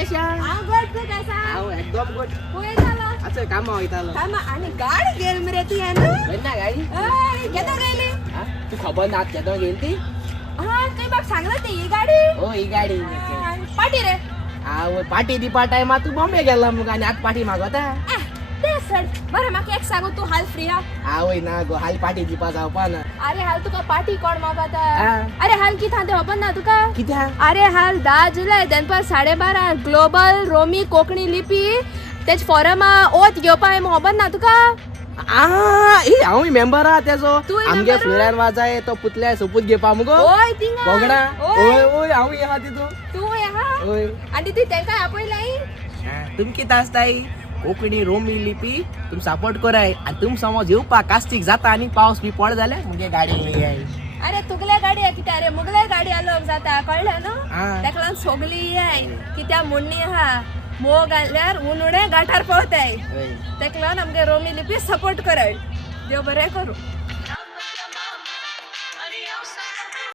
कशा हांव गुड तू कसा हांव एकदम गुड खंय जाला अच्छा कामा वयतालो कामा आनी गाडी गेल मरे ती न्हू ना गाडी अय केन्ना गेली तू खबर ना केदो गेली ती हा तुवें म्हाका सांगला ती ही गाडी हो ही गाडी पाटी रे हांव पार्टी दिवपा टायमा तू बॉम्बे गेला मुगो आनी आतां पार्टी मागता ते सड बरं म्हाका एक सांगू तू हाल फ्री हा आवय ना गो हाल पार्टी दिवपा जावपा ना अरे हाल तुका पार्टी कोण मागता हा. अरे हाल कितें ते खबर ना तुका कित्या अरे हाल 10 जुलय दनपार 12:30 ग्लोबल रोमी कोंकणी लिपी तेच फॉरमा ओत घेवपा हांव खबर ना तुका हांव मेंबर आहा तेजो तूय आमगे member फ्युरार वाजाय तो पुतल्या सोपूत घेवपा मुगो ओय तिंगा बोगडा ओय ओय ओय हांव आहा तितू तू हा ओय आनी ती तेंकां आपयलाई तुम कितें आसताय कोंकणी रोमी लिपी तुम सपोर्ट कराय आनी तुम समज येवपा कास्तीक जाता आनी पावस बी पड जाल्यार मुगे गाडी येयाय अरे तुगल्या गाडी आहे कित्या रे मुगल्या गाडी आलोक जाता कळ्ळें न्हू हा. तेका लागून सोगली येय कित्या मुन्नी आहा मोग घाल्यार उनुडे गाठार पळताय तेका लागून आमगे रोमी लिपी सपोर्ट कराय देव बरें करूं